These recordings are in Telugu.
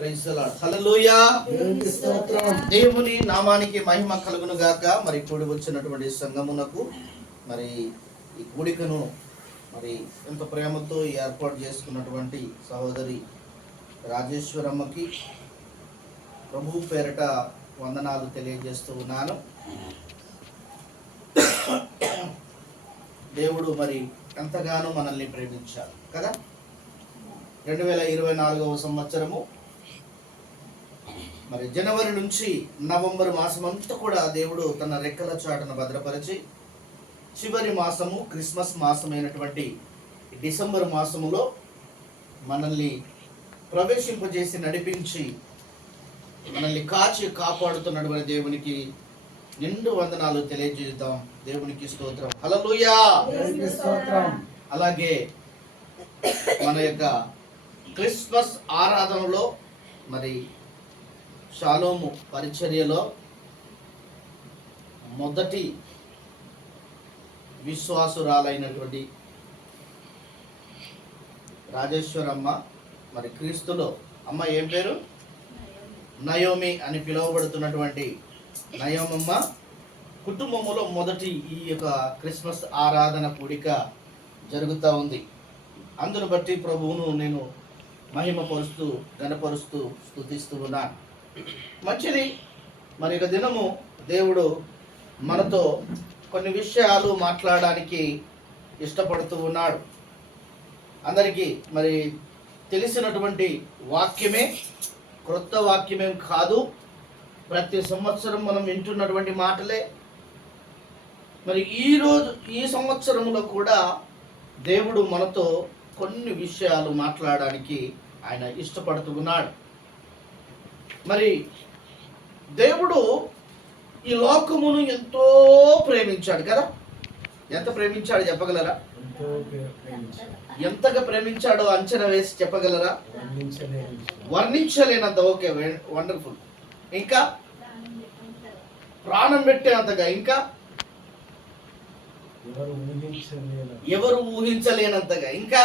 Praise the Lord. హల్లెలూయా. దేవుని నామానికి మహిమ కలుగును గాక. మరి కూడి వచ్చినటువంటి సంఘమునకు మరి ఈ కూడికను మరి ఎంత ప్రేమతో ఏర్పాటు చేసుకున్నటువంటి సహోదరి రాజేశ్వరమ్మకి ప్రభు పేరిట వందనాలు తెలియజేస్తూ ఉన్నాను. దేవుడు మరి ఎంతగానో మనల్ని ప్రేమించారు కదా. 2024వ సంవత్సరము మరి జనవరి నుంచి నవంబర్ మాసం అంతా కూడా దేవుడు తన రెక్కల చాటును భద్రపరిచి చివరి మాసము క్రిస్మస్ మాసమైనటువంటి డిసెంబర్ మాసములో మనల్ని ప్రవేశింపజేసి నడిపించి మనల్ని కాచి కాపాడుతున్నటువంటి దేవునికి నిండు వందనాలు తెలియజేద్దాం. దేవునికి స్తోత్రం. హల్లెలూయా. అలాగే మన యొక్క క్రిస్మస్ ఆరాధనలో మరి షాలోము పరిచర్యలో మొదటి విశ్వాసురాలైనటువంటి రాజేశ్వరమ్మ మరి క్రీస్తులో అమ్మ ఏం పేరు నయోమి అని పిలువబడుతున్నటువంటి నయోమమ్మ కుటుంబములో మొదటి ఈ యొక్క క్రిస్మస్ ఆరాధన కూడిక జరుగుతూ ఉంది. అందును బట్టి ప్రభువును నేను మహిమపరుస్తూ ఘనపరుస్తూ స్తుతిస్తూ ఉన్నాను. మంచిది. మరి ఒక దినము దేవుడు మనతో కొన్ని విషయాలు మాట్లాడడానికి ఇష్టపడుతూ ఉన్నాడు. అందరికీ మరి తెలిసినటువంటి వాక్యమే, క్రొత్త వాక్యమేం కాదు. ప్రతి సంవత్సరం మనం వింటున్నటువంటి మాటలే. మరి ఈ సంవత్సరంలో కూడా దేవుడు మనతో కొన్ని విషయాలు మాట్లాడడానికి ఆయన ఇష్టపడుతూ ఉన్నాడు. మరి దేవుడు ఈ లోకమును ఎంతో ప్రేమించాడు కదా. ఎంత ప్రేమించాడు చెప్పగలరా? ఎంతగా ప్రేమించాడో అంచనా వేసి చెప్పగలరా? వర్ణించలేనంత. Okay, wonderful. ఇంకా ప్రాణం పెట్టేంతగా, ఇంకా ఎవరు ఊహించలేనంతగా, ఇంకా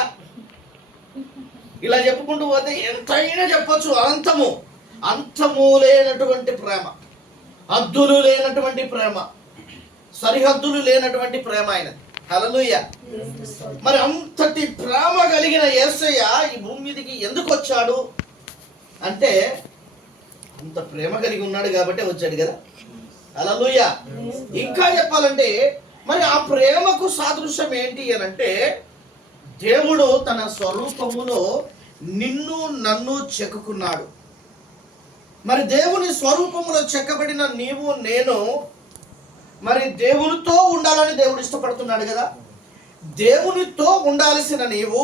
ఇలా చెప్పుకుంటూ పోతే ఎంతైనా చెప్పొచ్చు. అంతము లేనటువంటి ప్రేమ, హద్దులు లేనటువంటి ప్రేమ, సరిహద్దులు లేనటువంటి ప్రేమ ఆయనది. హల్లెలూయా. మరి అంతటి ప్రేమ కలిగిన యేసయ్య ఈ భూమి మీదకి ఎందుకు వచ్చాడు అంటే అంత ప్రేమ కలిగి ఉన్నాడు కాబట్టి వచ్చాడు కదా. హల్లెలూయా. ఇంకా చెప్పాలంటే మరి ఆ ప్రేమకు సాదృశ్యం ఏంటి అని అంటే దేవుడు తన స్వరూపములో నిన్ను నన్ను చెక్కుకున్నాడు. మరి దేవుని స్వరూపములో చెక్కబడిన నీవు నేను మరి దేవునితో ఉండాలని దేవుడు ఇష్టపడుతున్నాడు కదా. దేవునితో ఉండాల్సిన నీవు,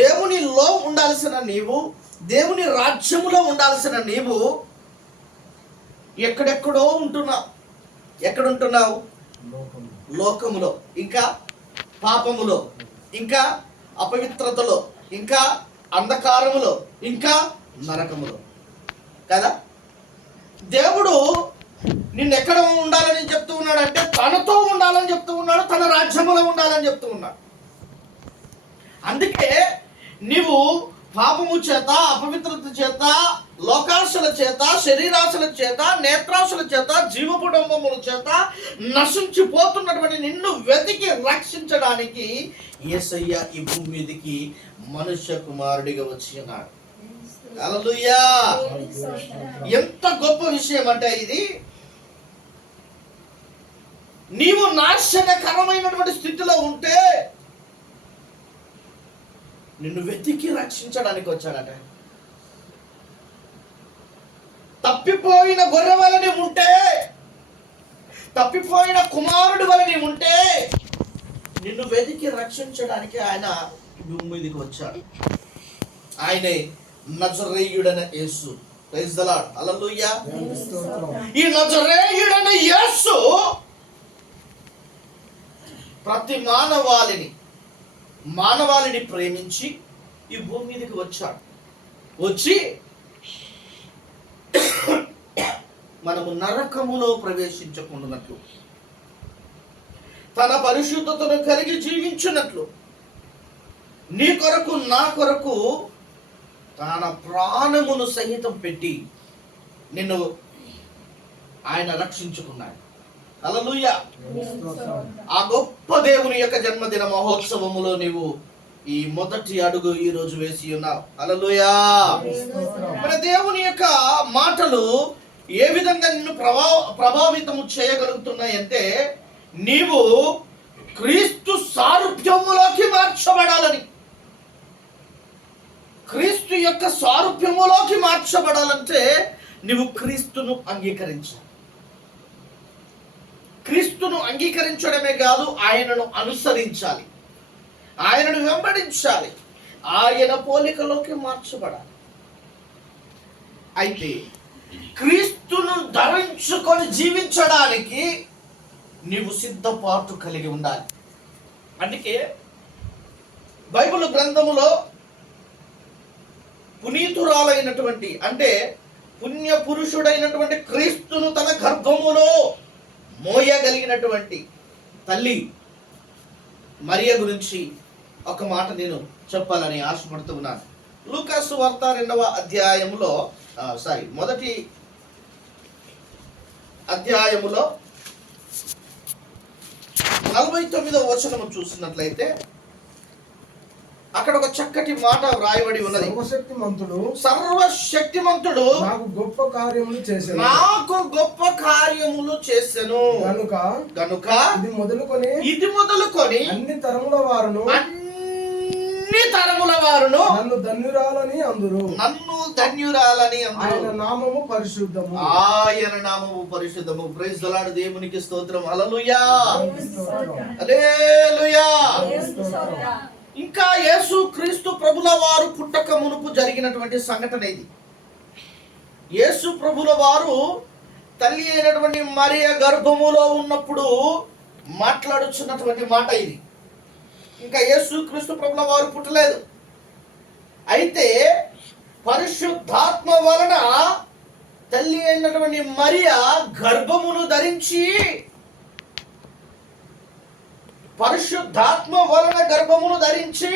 దేవునిలో ఉండాల్సిన నీవు, దేవుని రాజ్యములో ఉండాల్సిన నీవు ఎక్కడెక్కడో ఉంటున్నావు. ఎక్కడుంటున్నావు? లోకములో, ఇంకా పాపములో, ఇంకా అపవిత్రతలో, ఇంకా అంధకారములో, ఇంకా నరకములో కదా. దేవుడు నిన్నెక్కడ ఉండాలని చెప్తూ ఉన్నాడు అంటే తనతో ఉండాలని చెప్తూ ఉన్నాడు, తన రాజ్యములో ఉండాలని చెప్తూ ఉన్నాడు. అందుకే నీవు పాపము చేత, అపవిత్రత చేత, లోకాశల చేత, శరీరాశల చేత, నేత్రాశల చేత, జీవకుటుంబముల చేత నశించిపోతున్నటువంటి నిన్ను వెతికి రక్షించడానికి యేసయ్య ఈ భూమి మీదకి మనుష్య కుమారుడిగా వచ్చి ఉన్నాడు. హల్లెలూయా. ఎంత గొప్ప విషయం అంటే ఇది. నీవు నాశనకరమైనటువంటి స్థితిలో ఉంటే నిన్ను వెతికి రక్షించడానికి వచ్చాడట. తప్పిపోయిన గొర్రె వలని ఉంటే, తప్పిపోయిన కుమారుడి వలని ఉంటే నిన్ను వెతికి రక్షించడానికి ఆయన భూమి మీదకి వచ్చాడు. ఆయనే నజరేయుడైన Yesu. Praise the Lord. Hallelujah. ఈ నజరేయుడైన యేసు ప్రతి మానవాళిని ప్రేమించి ఈ భూమి మీదకి వచ్చాడు. వచ్చి మనము నరకములో ప్రవేశించకుండానట్లు, తన పరిశుద్ధతను కలిగి జీవించినట్లు, నీ కొరకు నా కొరకు తన ప్రాణమును సహితం పెట్టి నిన్ను ఆయన రక్షించుకున్నాడు. హల్లెలూయా. ఆ గొప్ప దేవుని యొక్క జన్మదిన మహోత్సవములో నీవు ఈ మొదటి అడుగు ఈ రోజు వేసి ఉన్నావు. హల్లెలూయా. మన దేవుని యొక్క మాటలు ఏ విధంగా నిన్ను ప్రభావితము చేయగలుగుతున్నాయంటే, నీవు క్రీస్తు సారూప్యములోకి మార్చబడాలని, క్రీస్తు యొక్క సారూప్యములోకి మార్చబడాలంటే నీవు క్రీస్తును అంగీకరించాలి. క్రీస్తును అంగీకరించడమే కాదు, ఆయనను అనుసరించాలి, ఆయనను వెంబడించాలి, ఆయన పోలికలోకి మార్చబడాలి. అయితే క్రీస్తును ధరించుకొని జీవించడానికి నీవు సిద్ధపాటు కలిగి ఉండాలి. అందుకే బైబిల్ గ్రంథములో పునీతురాలైనటువంటి, అంటే పుణ్య పురుషుడైనటువంటి క్రీస్తును తన గర్భములో మోయగలిగినటువంటి తల్లి మరియ గురించి ఒక మాట నేను చెప్పాలని ఆశపడుతూ ఉన్నాను. లూకాసు వార్త 2వ అధ్యాయములో మొదటి అధ్యాయములో 49వ వచనము చూసినట్లయితే అక్కడ ఒక చక్కటి మాట వ్రాయబడి ఉన్నది. సర్వశక్తిమంతుడు నాకు గొప్ప కార్యములు చేసెను గనుక ఇది మొదలుకొని అన్ని తరముల వారును నన్ను ధన్యురాలని అందురు. ఆయన నామము పరిశుద్ధము. Praise the lord. దేవునికి స్తోత్రం. హల్లెలూయా. హల్లెలూయా. ఇంకా యేసు క్రీస్తు ప్రభుల వారు పుట్టక మునుపు జరిగినటువంటి సంఘటన ఇది. యేసు ప్రభుల వారు తల్లి అయినటువంటి మరియ గర్భములో ఉన్నప్పుడు మాట్లాడుచున్నటువంటి మాట ఇది. ఇంకా యేసు క్రీస్తు ప్రభుల వారు పుట్టలేదు. అయితే పరిశుద్ధాత్మ వలన తల్లి అయినటువంటి మరియ గర్భమును ధరించి, పరిశుద్ధాత్మ వలన గర్భమును ధరించి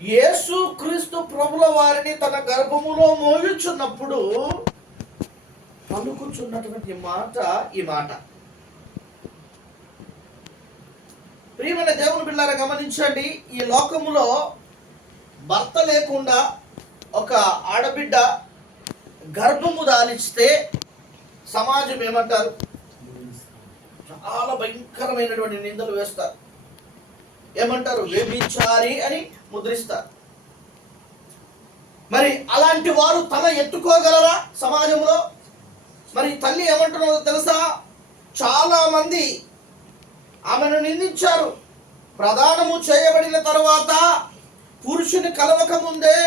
యేసు క్రీస్తు ప్రభుల వారిని తన గర్భములో మోయుచున్నప్పుడు పలుకుచున్నటువంటి మాట ఈ మాట. ప్రియమైన దేవుని బిడ్డలారా గమనించండి. ఈ లోకములో భర్త లేకుండా ఒక ఆడబిడ్డ గర్భము దాల్చితే సమాజం ఏమంటారు? చాలా భయంకరమైనటువంటి నిందలు వేస్తారు. ఏమంటారు? వ్యభిచారి అని ముద్రిస్తారు. మరి అలాంటి వారు తల ఎత్తుకోగలరా సమాజంలో? మరి తల్లి ఏమంటున్నదో తెలుసా? చాలా మంది ఆమెను నిందించారు. ప్రదానము చేయబడిన తరువాత పురుషుని కలవక ముందే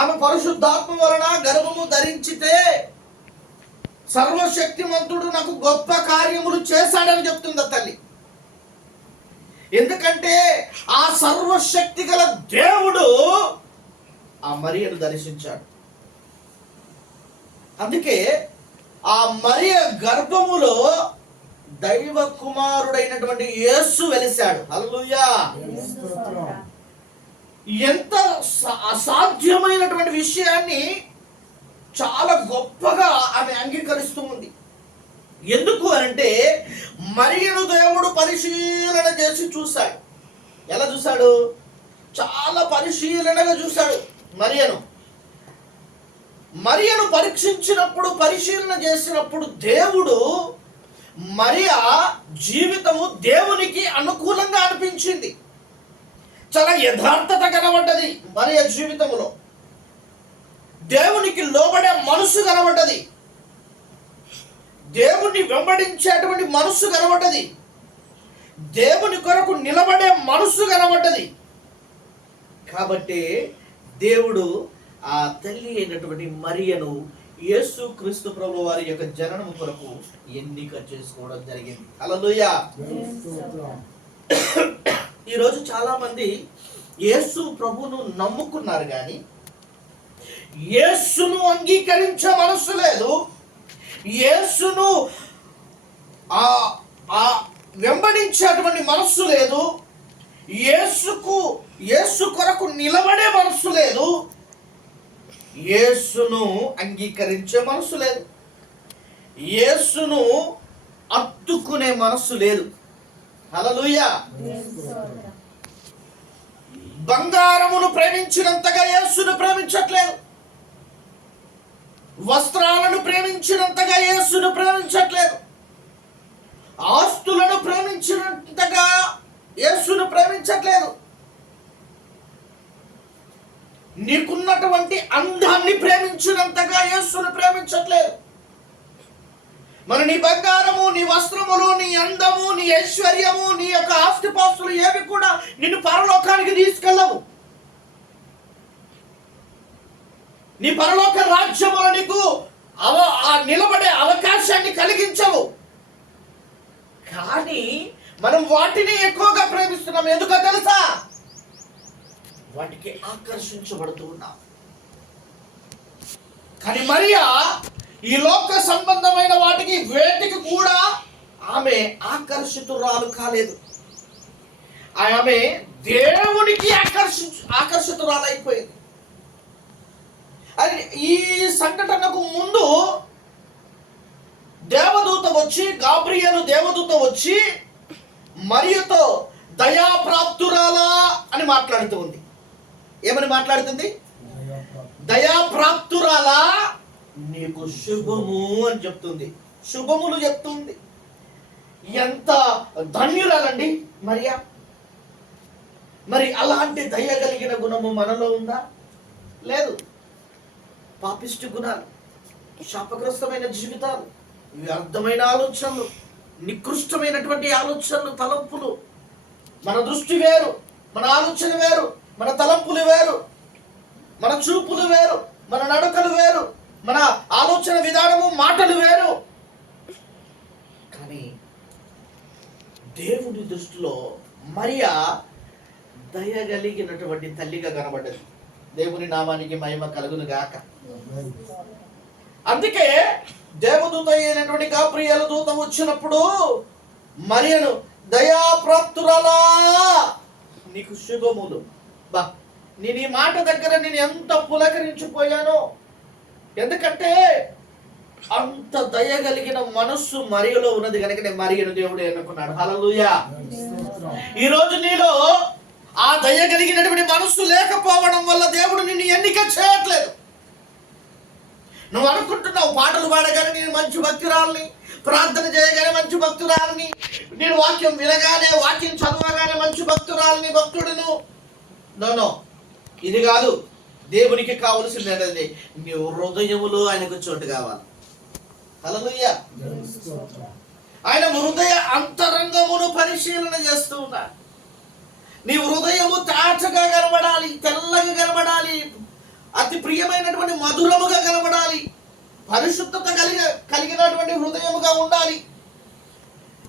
ఆమె పరిశుద్ధాత్మ వలన గర్భము ధరించితే సర్వశక్తిమంతుడు నాకు గొప్ప కార్యములు చేశాడని చెప్తుంది తల్లి. ఎందుకంటే ఆ సర్వశక్తి గల దేవుడు ఆ మరియను దర్శించాడు. అందుకే ఆ మరియ గర్భములో దైవ కుమారుడైనటువంటి యేసు వెలిశాడు. హల్లెలూయా. ఎంత అసాధ్యమైనటువంటి విషయాన్ని చాలా గొప్పగా ఆమె అంగీకరిస్తూ ఉంది. ఎందుకు అంటే మరియను దేవుడు పరిశీలన చేసి చూశాడు. ఎలా చూశాడు? చాలా పరిశీలనగా చూశాడు మరియను పరీక్షించినప్పుడు, పరిశీలన చేసినప్పుడు దేవుడు మరియా జీవితము దేవునికి అనుకూలంగా అనిపించింది. చాలా యథార్థత కనబడ్డది మరియా జీవితములో. దేవునికి లోబడే మనసు కనబడ్డది. దేవుణ్ణి వెంబడించేటువంటి మనసు కనబడ్డది. దేవుని కొరకు నిలబడే మనసు కనబడ్డది. కాబట్టి దేవుడు ఆ తల్లి అయినటువంటి మరియను యేసు క్రీస్తు ప్రభు వారి యొక్క జననము కొరకు ఎన్నిక చేసుకోవడం జరిగింది. హల్లెలూయా. ఈరోజు చాలా మంది యేసు ప్రభును నమ్ముకున్నారు కానీ యేసును అంగీకరించే మనసు లేదు. యేసును వెంబడించేటువంటి మనస్సు లేదు. యేసు కొరకు నిలబడే మనస్సు లేదు. యేసును అంగీకరించే మనసు లేదు, యేసును అత్తుకునే మనస్సు లేదు. హల్లెలూయా. బంగారమును ప్రేమించినంతగా యేసును ప్రేమించట్లేదు, వస్త్రాలను ప్రేమించినంతగా యేసును ప్రేమించట్లేదు, ఆస్తులను ప్రేమించినంతగా యేసును ప్రేమించట్లేదు, నీకున్నటువంటి అందాన్ని ప్రేమించినంతగా యేసును ప్రేమించట్లేదు. మరి నీ బంగారము, నీ వస్త్రములు, నీ అందము, నీ ఐశ్వర్యము, నీ యొక్క ఆస్తిపాస్తులు ఏవి కూడా నిన్ను పరలోకానికి తీసుకెళ్ళవు. నీ పరలోక రాజ్యములో నీకు నిలబడే అవకాశాన్ని కలిగించవు. కానీ మనం వాటిని ఎక్కువగా ప్రేమిస్తున్నాం. ఎందుకో తెలుసా? వాటికి ఆకర్షించబడుతూ ఉన్నాం. కానీ మరియా ఈ లోక సంబంధమైన వాటికి వేటికి కూడా ఆమె ఆకర్షితురాలు కాలేదు. ఆమె దేవునికి ఆకర్షితురాలైపోయింది. అది ఈ సంఘటనకు ముందు దేవదూత వచ్చి, గాబ్రియేలు దేవదూత వచ్చి మరియతో దయాప్రాప్తురాలా అని మాట్లాడుతూ ఉంది. ఏమని మాట్లాడుతుంది? దయాప్రాప్తురాలా, నీకు శుభము అని చెప్తుంది, శుభములు చెప్తుంది. ఎంత ధన్యురాలండి మరియా. మరి అలాంటి దయ కలిగిన గుణము మనలో ఉందా? లేదు. పాపిష్టి గుణాలు, శాపగ్రస్తమైన జీవితాలు, వ్యర్థమైన ఆలోచనలు, నికృష్టమైనటువంటి ఆలోచనలు, తలంపులు. మన దృష్టి వేరు, మన ఆలోచన వేరు, మన తలంపులు వేరు, మన చూపులు వేరు, మన నడకలు వేరు, మన ఆలోచన విధానము, మాటలు వేరు. కానీ దేవుని దృష్టిలో మరియా దయగలిగినటువంటి తల్లిగా కనబడ్డది. దేవుని నామానికి మహిమ కలుగును గాక. అందుకే దేవదూత అయినటువంటి గాబ్రియేలు దూత వచ్చినప్పుడు మరియను దయాప్రాప్తురాలా, నీకు శుభములు. బా, నేను ఈ మాట దగ్గర నేను ఎంత పులకరించిపోయానో. ఎందుకంటే అంత దయగలిగిన మనస్సు మరియలో ఉన్నది కనుక మరియను దేవుడు ఎన్నుకున్నాడు. హల్లెలూయా. ఈరోజు నీలో ఆ దయగలిగినటువంటి మనస్సు లేకపోవడం వల్ల దేవుడు నిన్ను ఎన్నిక చేయట్లేదు. నువ్వు అనుకుంటున్నావు పాటలు పాడగానే నేను మంచి భక్తురాలని, ప్రార్థన చేయగానే మంచి భక్తురాలని, నేను వాక్యం వినగానే, వాక్యం చదవగానే మంచి భక్తురాలని, భక్తుడును. నో, ఇది కాదు. దేవునికి కావలసింది నీ హృదయములో ఆయనకు చోటు కావాలి. హల్లెలూయా. ఆయన హృదయ అంతరంగమును పరిశీలన చేస్తూ ఉన్నాడు. నీ హృదయము తాచగా కనబడాలి, తెల్లగా కనబడాలి, అతి ప్రియమైనటువంటి మధురముగా కనబడాలి, పరిశుద్ధత కలిగినటువంటి హృదయముగా ఉండాలి.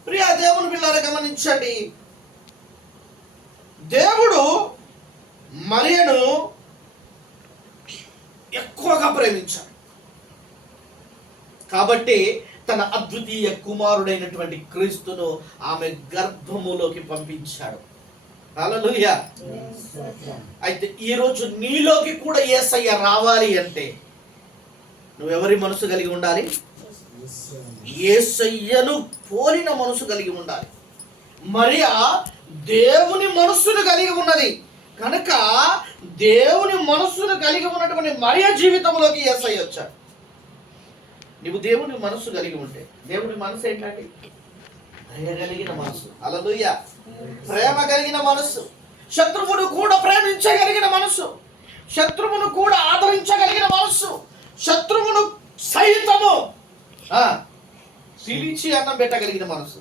ప్రియ దేవుని పిల్లలు గమనించండి, దేవుడు మరియను ఎక్కువగా ప్రేమించాడు. కాబట్టి తన అద్వితీయ కుమారుడైనటువంటి క్రీస్తును ఆమె గర్భములోకి పంపించాడు. హల్లెలూయా. అయితే ఈరోజు నీలోకి కూడా యేసయ్య రావాలి అంటే నువ్వెవరి మనసు కలిగి ఉండాలి? యేసయ్యను పోలిన మనసు కలిగి ఉండాలి. మరియా దేవుని మనస్సును కలిగి ఉన్నది కనుక దేవుని మనస్సును కలిగి ఉన్నటువంటి మరియా జీవితంలోకి యేసయ్య వచ్చాడు. నువ్వు దేవుని మనస్సు కలిగి ఉంటే, దేవుని మనసు ఏంటంటే దయ కలిగిన మనసు. హల్లెలూయా. ప్రేమ కలిగిన మనస్సు, శత్రువును కూడా ప్రేమించగలిగిన మనస్సు, శత్రువును కూడా ఆదరించగలిగిన మనస్సు, శత్రువును సైతము పిలిచి అన్నం పెట్టగలిగిన మనసు,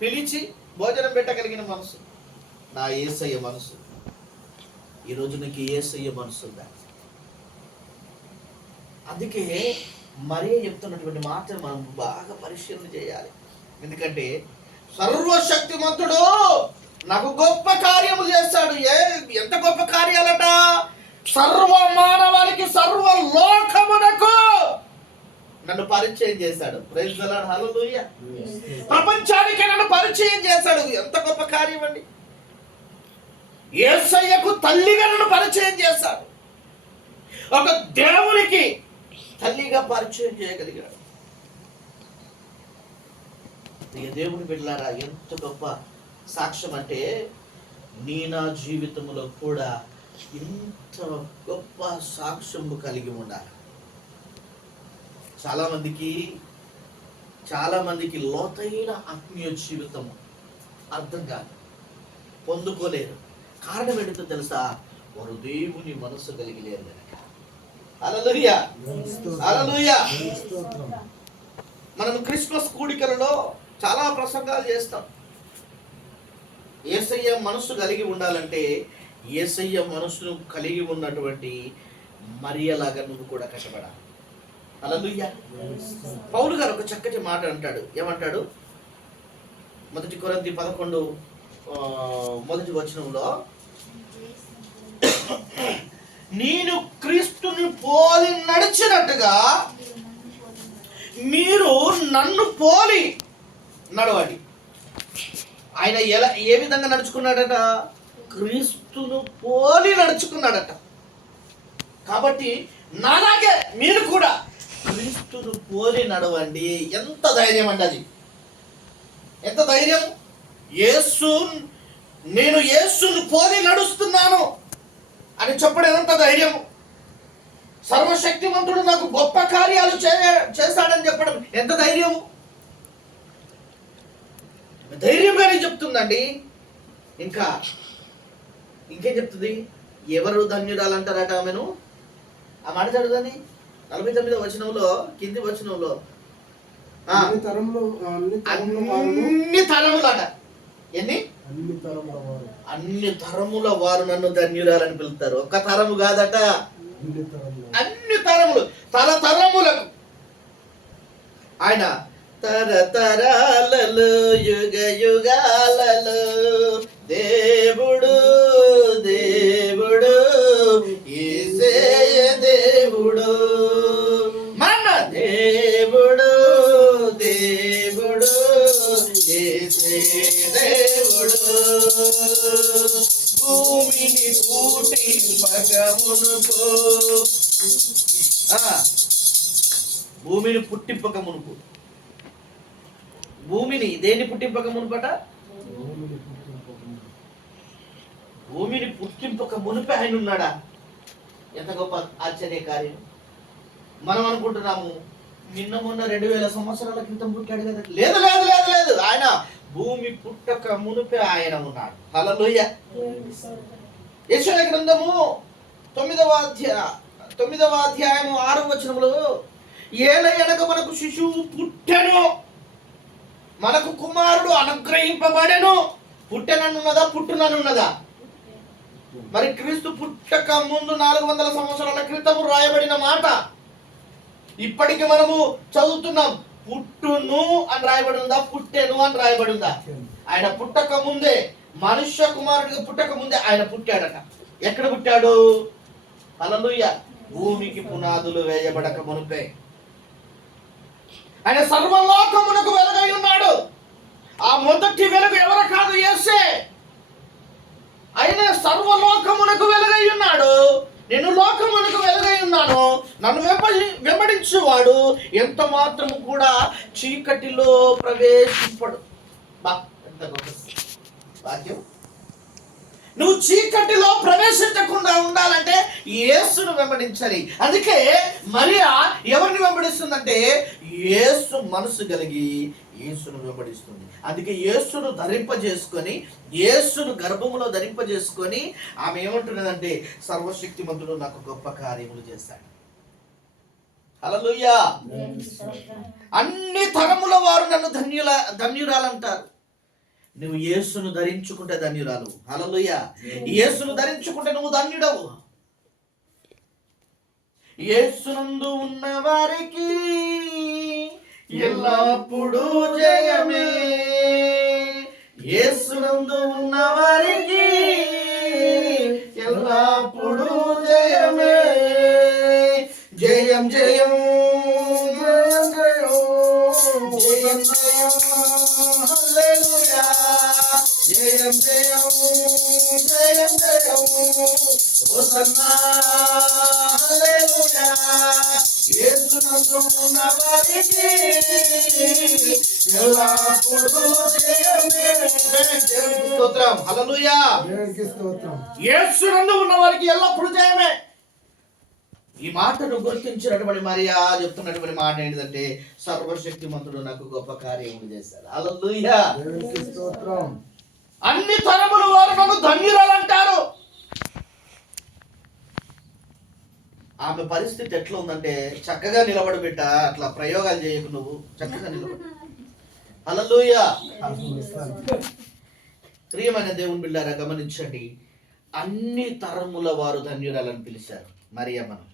పిలిచి భోజనం పెట్టగలిగిన మనసు నా యేసయ్య మనసు. ఈరోజు నీకు యేసయ్య మనసు ఉందా? అందుకే మరియ చెప్తున్నటువంటి మాటలు మనం బాగా పరిశీలన చేయాలి. ఎందుకంటే సర్వశక్తిమంతుడు నాకు గొప్ప కార్యము చేస్తాడు. ఎంత గొప్ప కార్యాలట! సర్వ మానవానికి, సర్వ లోకమునకు నన్ను పరిచయం చేశాడు. Praise the Lord. హల్లెలూయా. ప్రపంచానికి నన్ను పరిచయం చేశాడు. ఎంత గొప్ప కార్యం అండి! యేసయ్యకు తల్లిగా నన్ను పరిచయం చేశాడు. ఒక దేవునికి తల్లిగా పరిచయం చేయగలిగాడు. ఇక దేవుని బిడ్డలారా, ఎంత గొప్ప సాక్ష్యం అంటే నా జీవితంలో కూడా ఇంత గొప్ప సాక్ష్యము కలిగి ఉండాలి. చాలా మందికి లోతైన ఆత్మీయ జీవితం అర్థం కాదు, పొందుకోలేరు. కారణం ఏంటో తెలుసా? వారు దేవుని మనసు కలిగి లేరు కనుక. హల్లెలూయా, హల్లెలూయా. మనం క్రిస్మస్ కూడికలలో చాలా ప్రసంగాలు చేస్తాం. యేసయ్య మనసు కలిగి ఉండాలంటే యేసయ్య మనసును కలిగి ఉన్నటువంటి మరియలాగా నువ్వు కూడా కష్టపడాలి. హల్లెలూయా. పౌలు గారు ఒక చక్కటి మాట అంటాడు. ఏమంటాడు? 1 కొరింథీ 11 మొదటి వచనంలో, నేను క్రీస్తుని పోలి నడిచినట్టుగా మీరు నన్ను పోలి నడవండి. ఆయన ఏ విధంగా నడుచుకున్నాడట? క్రీస్తును పోలి నడుచుకున్నాడట. కాబట్టి నాలాగే మీరు కూడా క్రీస్తును పోలి నడవండి. ఎంత ధైర్యం అండి అది! ఎంత ధైర్యం! నేను యేసును పోలి నడుస్తున్నాను అని చెప్పడం ఎంత ధైర్యం! సర్వశక్తిమంతుడు నాకు గొప్ప కార్యాలు చేశాడని చెప్పడం ఎంత ధైర్యం! ధైర్యంగానే చెప్తుందండి. ఇంకేం చెప్తుంది? ఎవరు ధన్యురాలంటారట ఆమెను? ఆ మాట చదువుదని 49వ వచనంలో, కింది వచనంలో, అన్ని తరములట. ఎన్ని? అన్ని తరముల వారు నన్ను ధన్యురాలని పిలుస్తారు. ఒక్క తరము కాదట, అన్ని తరములు, తరతరములకు. ఆయన తరతరాలలో యుగ యుగాలలో దేవుడు దేవుడు యేసయ్య దేవుడు, మన దేవుడు దేవుడు యేసయ్య దేవుడు. భూమిని పుట్టింపక మునుపు, భూమిని దేన్ని పుట్టింపక మునుపట? భూమిని పుట్టింపక మునిపే ఆయన ఉన్నాడా? ఎంత గొప్ప ఆశ్చర్య కార్యం! మనం అనుకుంటున్నాము నిన్న మొన్న 2000 సంవత్సరాల క్రితం పుట్టాడు కదా. లేదు లేదు లేదు లేదు, ఆయన భూమి పుట్టక మునిపే ఆయన ఉన్నాడు. హల్లెలూయా. యెషయా గ్రంథము 9వ అధ్యాయము 6వ వచనంలో, ఏలయనక మనకు శిశువు పుట్టెను, మనకు కుమారుడు అనుగ్రహింపబడెను. పుట్టెననున్నదా? పుట్టుననున్నదా? మరి క్రీస్తు పుట్టక ముందు 400 సంవత్సరాల క్రితం రాయబడిన మాట ఇప్పటికి మనము చదువుతున్నాం. పుట్టును అని రాయబడి ఉందా? పుట్టెను అని రాయబడి ఉందా? ఆయన పుట్టక ముందే, మనుష్య కుమారుడిగా పుట్టక ముందే ఆయన పుట్టాడట. ఎక్కడ పుట్టాడు? హల్లెలూయా. భూమికి పునాదులు వేయబడక మునిపే ఆయన సర్వలోకమునకు వెలుగై ఉన్నాడు. ఆ మొదటి వెలుగు ఎవరు కాదు? యేసే. ఆయన సర్వలోకమునకు వెలుగై ఉన్నాడు. నేను లోకమునకు వెలుగై ఉన్నాను. నన్ను వెంబడించువాడు ఎంత మాత్రము కూడా చీకటిలో ప్రవేశింపడు. ఎంత గొప్ప వాక్యం! నువ్వు చీకటిలో ప్రవేశించకుండా ఉండాలంటే యేసును వెంబడించాలి. అందుకే మరియా ఎవరిని వెంబడిస్తుందంటే యేసు మనసు కలిగి యేసును వెంబడిస్తుంది. అందుకే యేసును ధరింపజేసుకొని, యేసును గర్భములో ధరింపజేసుకొని ఆమె ఏమంటున్నదంటే, సర్వశక్తిమంతుడు నాకు గొప్ప కార్యములు చేస్తాడు. హల్లెలూయా. అన్ని తరముల వారు నన్ను ధన్యురాలంటారు. నువ్వు యేసును ధరించుకుంటే ధన్యురాలు. హల్లెలూయా. యేసును ధరించుకుంటే నువ్వు ధన్యుడవు. యేసునందు ఉన్న వారికి ఎల్లప్పుడూ జయమే. యేసునందు ఉన్న వారికి ఎల్లప్పుడూ జయమే. జయం జయం జయం జయం జయం జయం హల్లెలూయా. జయం జయం జయం జయం జయం హోసన్నా హల్లెలూయా యేసునందు ఉన్న వారికి ఎల్లప్పుడూ జయమే. దేవునికి స్తోత్రం. హల్లెలూయా. దేవునికి స్తోత్రం. యేసునందు ఉన్న వారికి ఎల్లప్పుడూ జయమే. ఈ మాటను గుర్తించినటువంటి మరియా చెప్తున్నటువంటి మాట ఏంటంటే సర్వశక్తిమంతుడు నాకు గొప్ప కార్యములు చేశాడు. హల్లెలూయా. దేవునికి స్తోత్రం. అన్ని తరముల వారు నన్ను ధన్యురాలు అంటారు. ఆమె పరిస్థితి ఎట్లా ఉందంటే చక్కగా నిలబడి బిడ్డ, అట్లా ప్రయోగాలు చేయకు, నువ్వు చక్కగా నిలబడు. హల్లెలూయా. ప్రియమైన దేవుని బిడ్డారా గమనించండి, అన్ని తరముల వారు ధన్యురాలని పిలిచారు మరియమ్మను.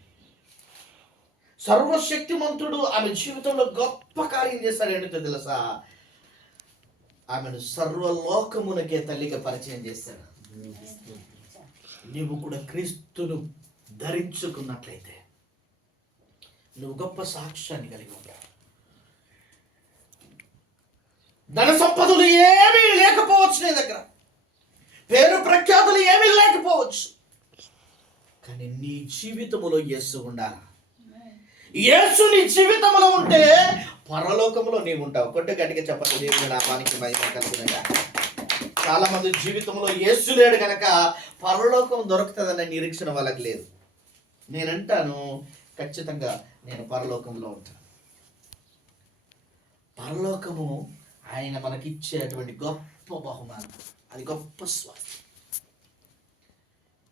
సర్వశక్తిమంతుడు ఆమె జీవితంలో గొప్ప కార్యం చేశాడు. ఏంటో తెలుసా? ఆమెను సర్వలోకమునకే తల్లిగా పరిచయం చేశాడు. నీవు కూడా క్రీస్తును ధరించుకున్నట్లయితే నువ్వు గొప్ప సాక్ష్యాన్ని కలిగి ఉంటావు. ధన సంపదలు ఏమీ లేకపోవచ్చు నీ దగ్గర, పేరు ప్రఖ్యాతులు ఏమీ లేకపోవచ్చు, కానీ నీ జీవితంలో యేసు ఉండాలి. యేసు నీ జీవితంలో ఉంటే పరలోకంలో నీవు ఉంటావు. కొట్టే గట్టిగా చెప్పండి, దేవుని నామానికి మహిమ కలుగునుగా. చాలా మంది జీవితంలో యేసు లేడు కనుక పరలోకం దొరుకుతుందన్న నిరీక్షణ వాళ్ళకి లేదు. నేనంటాను ఖచ్చితంగా నేను పరలోకంలో ఉంటాను. పరలోకము ఆయన మనకిచ్చేటువంటి గొప్ప బహుమానం, అది గొప్ప స్వాస్థ్యం.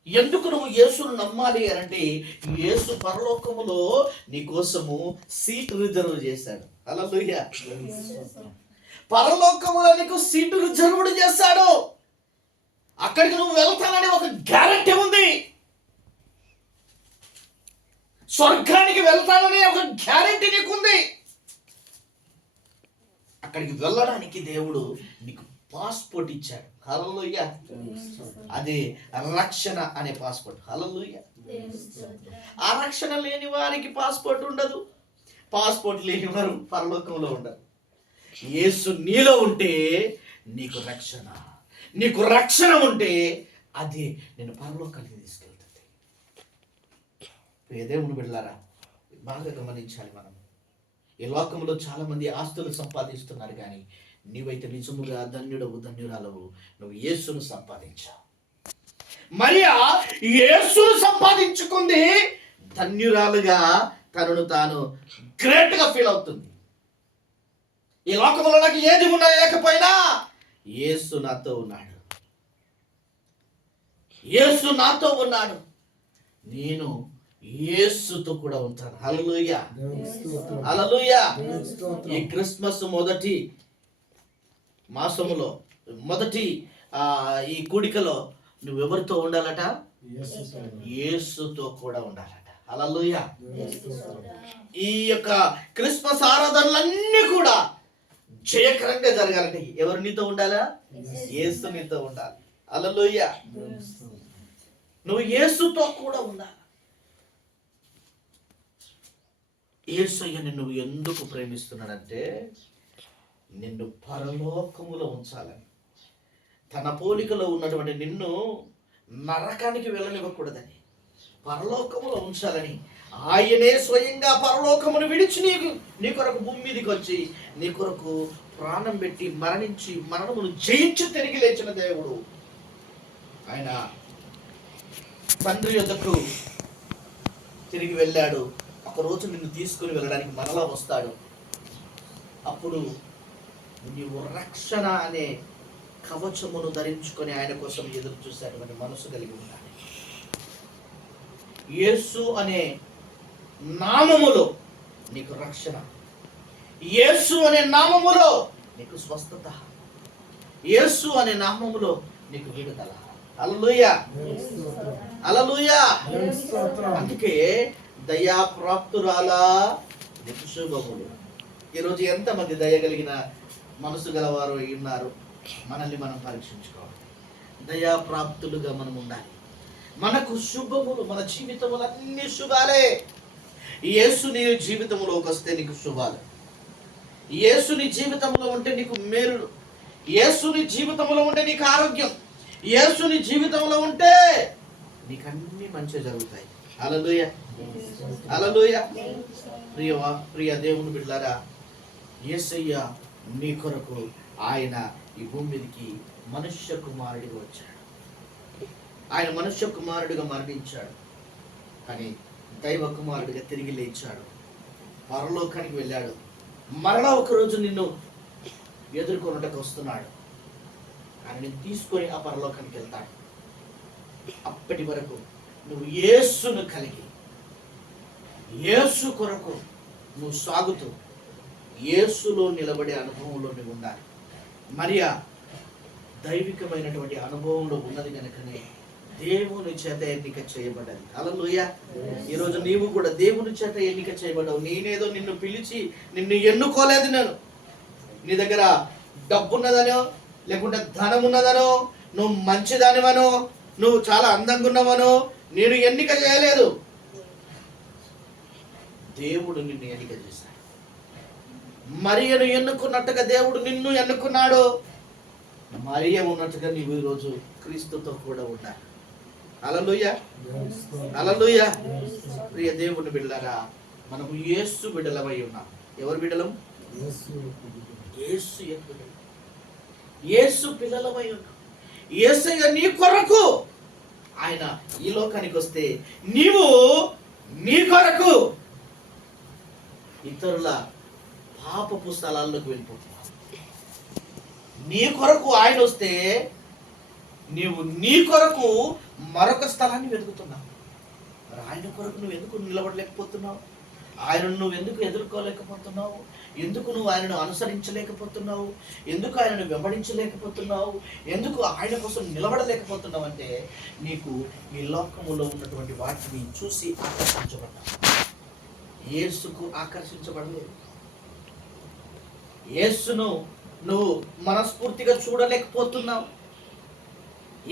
ఎందుకు నువ్వు యేసును నమ్మాలి అంటే యేసు పరలోకములో నీ కోసము సీట్ రిజర్వ్ చేశాడు. హల్లెలూయా. పరలోకములో నీకు సీటు రిజర్వ్ చేశాడు. అక్కడికి నువ్వు వెళ్తానని ఒక గ్యారెంటీ ఉంది. స్వర్గానికి వెళ్తానని ఒక గ్యారెంటీ నీకుంది. అక్కడికి వెళ్ళడానికి దేవుడు నీకు పాస్పోర్ట్ ఇచ్చాడు. హల్లెలూయా. అదే రక్షణ అనే పాస్పోర్ట్. హల్లెలూయా. ఆ రక్షణ లేని వారికి పాస్పోర్ట్ ఉండదు. పాస్పోర్ట్ లేని వారు పరలోకంలో ఉండరు. యేసు నీలో ఉంటే నీకు రక్షణ, నీకు రక్షణ ఉంటే అది నేను పరలోకానికి తీసుకెళ్తుంది. దేవుని బిడ్డలారా బాగా గమనించాలి. మనం ఈ లోకంలో చాలా మంది ఆస్తులు సంపాదిస్తున్నారు, కానీ నీవైతే నిజముగా ధన్యుడవు, ధన్యురాలవు. నువ్వు యేసును సంపాదించావు. మరియా యేసును సంపాదించుకుంది, ధన్యురాలుగా తనను తాను గ్రేట్ గా ఫీల్ అవుతుంది. ఈ లోకంలో నాకు ఏది ఉన్నా లేకపోయినా యేసు నాతో ఉన్నాడు, యేసు నాతో ఉన్నాడు, నేను యేసుతో కూడా ఉంటాను. హల్లెలూయా. హల్లెలూయా. ఈ క్రిస్మస్ మొదటి మాసములో మొదటి ఈ కూడికలో నువ్వెవరితో ఉండాలట? యేసుతో కూడా ఉండాలట. హల్లెలూయా. ఈ యొక్క క్రిస్మస్ ఆరాధనలన్నీ కూడా జయకరంగా జరగాలంటే ఎవరు నీతో ఉండాలా? యేసు నీతో ఉండాలి. హల్లెలూయా. నువ్వు యేసుతో కూడా ఉండాలి. యేసయ్యని నువ్వు ఎందుకు ప్రేమిస్తున్నాడంటే నిన్ను పరలోకములో ఉంచాలని, తన పోలికలో ఉన్నటువంటి నిన్ను నరకానికి వెళ్ళనివ్వకూడదని, పరలోకములో ఉంచాలని ఆయనే స్వయంగా పరలోకమును విడిచి నీ కొరకు భూమి మీదకి వచ్చి నీ కొరకు ప్రాణం పెట్టి మరణించి మరణమును జయించి తిరిగి లేచిన దేవుడు. ఆయన తండ్రి యొద్దకు తిరిగి వెళ్ళాడు. ఒకరోజు నిన్ను తీసుకుని వెళ్ళడానికి మరలా వస్తాడు. అప్పుడు నీవు రక్షణ అనే కవచమును ధరించుకొని ఆయన కోసం ఎదురు చూసేటువంటి మనసు కలిగి ఉండాలి. యేసు అనే నామములో నీకు రక్షణ, యేసు అనే నామములో నీకు స్వస్థత, యేసు అనే నామములో నీకు విడుదల. హల్లెలూయా. హల్లెలూయా. అందుకే దయాప్రాప్తురాలా నీకు శుభములు. ఈరోజు ఎంతమంది దయగలిగిన మనసు గలవారు ఉన్నారు? మనల్ని మనం పరీక్షించుకోవాలి. దయాప్రాప్తులుగా మనం ఉండాలి. మనకు శుభములు, మన జీవితములు అన్ని శుభాలే. యేసు నీ జీవితంలోకి వస్తే నీకు శుభాలు, యేసు నీ జీవితంలో ఉంటే నీకు మేలులు, యేసుని జీవితంలో ఉంటే నీకు ఆరోగ్యం, యేసుని జీవితంలో ఉంటే నీకు అన్ని మంచిగా జరుగుతాయి. హల్లెలూయా, హల్లెలూయా. ప్రియ దేవుని బిడ్డలారా, యేసయ్య నీ కొరకు ఆయన ఈ భూమి మీదకి మనుష్య కుమారుడిగా వచ్చాడు. ఆయన మనుష్య కుమారుడిగా మరణించాడు, కానీ దైవ కుమారుడిగా తిరిగి లేచాడు, పరలోకానికి వెళ్ళాడు. మరలా ఒకరోజు నిన్ను ఎదుర్కొనుటకు వస్తున్నాడు. ఆయన నిన్ను తీసుకొని ఆ పరలోకానికి వెళ్తాడు. అప్పటి వరకు నువ్వు యేసును కలిగి, యేసు కొరకు నువ్వు సాగుతూ యేసులో నిలబడే అనుభవంలో నువ్వు ఉండాలి. మరియా దైవికమైనటువంటి అనుభవంలో ఉన్నది కనుకనే దేవుని చేత ఎన్నిక చేయబడ్డది. హల్లెలూయా. ఈరోజు నీవు కూడా దేవుని చేత ఎన్నిక చేయబడ్డావు. నేనేదో నిన్ను పిలిచి నిన్ను ఎన్నుకోలేదు. నేను నీ దగ్గర డబ్బు ఉన్నదనో, లేకుంటే ధనం ఉన్నదనో, నువ్వు మంచిదానివనో, నువ్వు చాలా అందంగా ఉన్నవనో నేను ఎన్నిక చేయలేదు. దేవుడు నిన్ను ఎన్నిక చేశాడు. మరియను ఎన్నుకున్నట్టుగా దేవుడు నిన్ను ఎన్నుకున్నాడు. మరియ ఉన్నట్టుగా నీవు ఈరోజు క్రీస్తుతో కూడా ఉండాలి. హల్లెలూయా, హల్లెలూయా. ప్రియ దేవుని బిడ్డలారా, మనము యేసు బిడ్డలమై ఉన్నాం. ఎవరు బిడ్డలం? యేసు బిడ్డలం, యేసు పిల్లలమై ఉన్నాం. యేసయ్య నీ కొరకు ఆయన ఈ లోకానికి వస్తే నీవు నీ కొరకు ఇతరుల పాపపు స్థలాల్లోకి వెళ్ళిపోతున్నావు. నీ కొరకు ఆయన వస్తే నీవు నీ కొరకు మరొక స్థలాన్ని వెతుకుతున్నావు. మరి ఆయన కొరకు నువ్వు ఎందుకు నిలబడలేకపోతున్నావు? ఆయనను నువ్వు ఎందుకు ఎదుర్కోలేకపోతున్నావు? ఎందుకు నువ్వు ఆయనను అనుసరించలేకపోతున్నావు? ఎందుకు ఆయనను వెంబడించలేకపోతున్నావు? ఎందుకు ఆయన కోసం నిలబడలేకపోతున్నావు అంటే నీకు ఈ లోకములో ఉన్నటువంటి వాటిని చూసి ఆకర్షించబడ్డావు. యేసుకు ఆకర్షించబడలేదు. యేసును నువ్వు మనస్ఫూర్తిగా చూడలేకపోతున్నావు.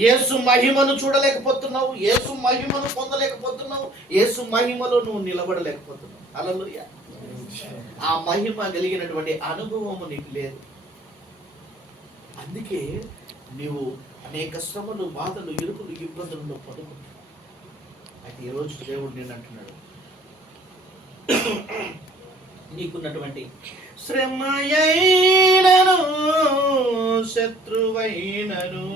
యేసు మహిమను చూడలేకపోతున్నావు. యేసు మహిమను పొందలేకపోతున్నావు. యేసు మహిమలో నువ్వు నిలబడలేకపోతున్నావు. హల్లెలూయా. ఆ మహిమ కలిగినటువంటి అనుభవము నీకు లేదు. అందుకే నీవు అనేక శ్రమలు, బాధలు, ఇరుకులు, ఇబ్బందులను పొందుకుంటావు. అయితే ఈరోజు దేవుడు నేను అంటున్నాడు, నీకున్నటువంటి శ్రమయైనను శత్రువైనను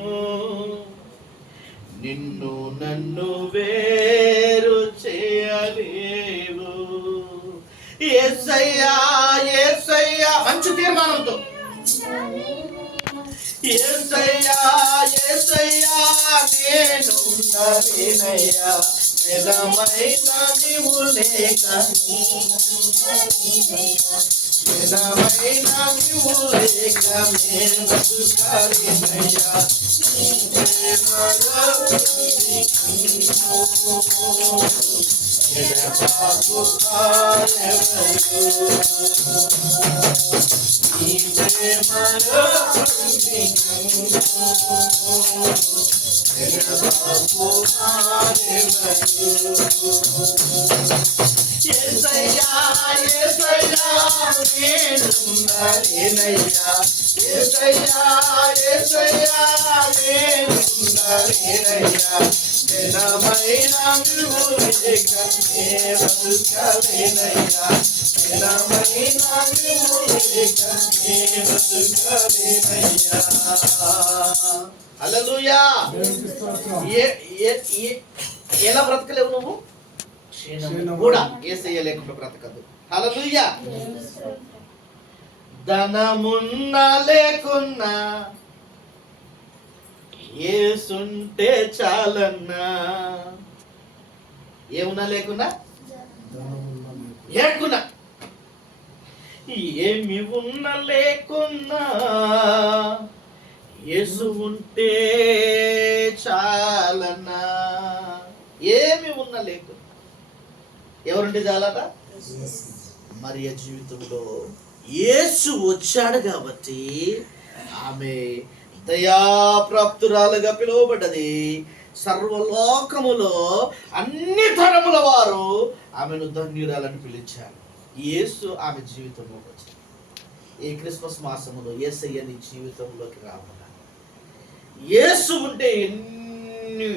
నిన్ను నన్ను వేరు చేయలేవు. యేసయ్యా, యేసయ్యా, మంచి తీర్మానంతో యేసయ్యా, యేసయ్యా, నేను నలినయ్యా, నిజమైన నీవు లేక, నిజమైన నీవు లేక నేను బతుకాలినయ్యా. యేసయ్యా, యేసయ్యా, నేను నలినయ్యా, యేసయ్యా, యేసయ్యా, నేను నలినయ్యా, నిజమైన నీవు లేక నేను బతుకాలినయ్యా, నిజమైన నీవు లేక నేను బతుకాలినయ్యా. హల్లెలూయా. ఎలా బ్రతకలేవు నువ్వు? కూడా యేసయ్య లేకుండా బ్రతకదు. హల్లెలూయా. ధనమున్నా లేకున్నా యేసుంటే చాలన్నా. ఏమున్నా లేకున్నా, లేకున్నా, ఏమి ఉన్నా లేకున్నా యేసు ఉంటే చాలన్నా. ఏమి ఉన్నా లేకున్నా ఎవరుంటే చాలట? మరియ జీవితంలో యేసు వచ్చాడు కాబట్టి ఆమె దయాప్రాప్తురాలుగా పిలువబడ్డది. సర్వలోకములో అన్ని తరముల వారు ఆమెను ధన్యురాలని పిలిచారు. యేసు ఆమె జీవితంలోకి వచ్చాడు. ఈ క్రిస్మస్ మాసములో యేసయ్య నీ జీవితంలోకి రావాలి. యేసు ఉంటే ఎన్ని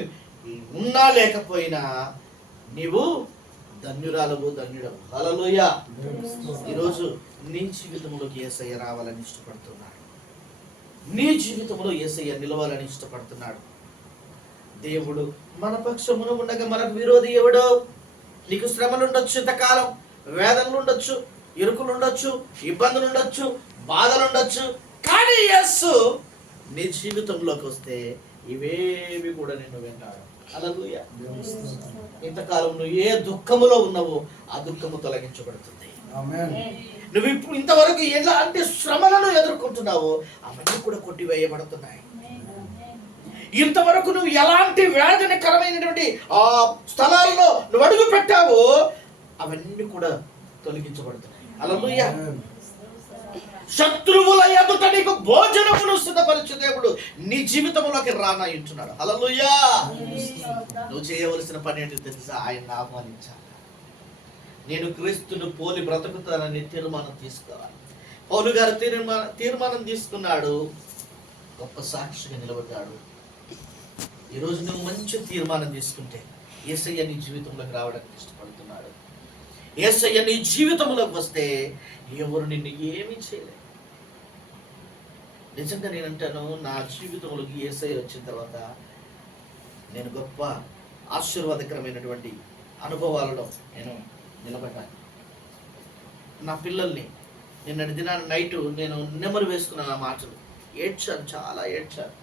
ఉన్నా లేకపోయినా నీవు ధన్యురాలవు, ధన్యుడవు. హల్లెలూయా. ఈరోజు నీ జీవితంలోకి యేసయ్య రావాలని ఇష్టపడుతున్నాడు. నీ జీవితంలో యేసయ్య నిలవాలని ఇష్టపడుతున్నాడు. దేవుడు మన పక్షమున ఉండగా మనకు విరోధి ఎవడో? నీకు శ్రమలు ఉండొచ్చు, ఇంతకాలం వేదనలు ఉండొచ్చు, ఇరుకులు ఉండొచ్చు, ఇబ్బందులు ఉండొచ్చు, బాధలు ఉండొచ్చు, కానీ యేసు నీ జీవితంలోకి వస్తే ఇవేవి కూడా నిన్ను వెంటాడు. హల్లెలూయా. ఇంతకాలం నువ్వు ఏ దుఃఖములో ఉన్నావో ఆ దుఃఖము తొలగించబడుతుంది. నువ్వు ఇప్పుడు ఇంతవరకు ఎలాంటి శ్రమలను ఎదుర్కొంటున్నావో అవన్నీ కూడా కొట్టివేయబడుతున్నాయి. ఇంతవరకు నువ్వు ఎలాంటి వేదనకరమైనటువంటి ఆ స్థలాల్లో నువ్వు అడుగు పెట్టావో అవన్నీ కూడా తొలగించబడుతున్నాయి. హల్లెలూయా. శత్రువుల ఎదుట నీకు భోజనమును సిద్ధపరిచే దేవుడు నీ జీవితంలోకి రానాయించున్నాడు. హల్లెలూయా. నువ్వు చేయవలసిన పని ఏంటో తెలుసా? ఆయన్ని ఆహ్వానించాలి. నేను క్రీస్తును పోలి బ్రతుకుతానని తీర్మానం తీసుకోవాలి. పౌలు గారు తీర్మానం తీసుకున్నాడు, గొప్ప సాక్షిగా నిలబడ్డాడు. ఈరోజు నువ్వు మంచి తీర్మానం తీసుకుంటే యేసయ్య నీ జీవితంలోకి రావడానికి ఇష్టపడుతున్నాడు. యేసయ్య నీ జీవితంలోకి వస్తే ఎవరు నిన్ను ఏమీ చేయలేదు. నిజంగా నేను అంటాను, నా జీవితంలోకి యేసయ్య వచ్చిన తర్వాత నేను గొప్ప ఆశీర్వాదకరమైనటువంటి అనుభవాలలో నేను నిలబడ్డాను. నా పిల్లల్ని నిన్నటి దినాన్ని నైటు నేను నెమరు వేసుకున్నాను. ఆ మాటలు ఏడ్చాను, చాలా ఏడ్చాను.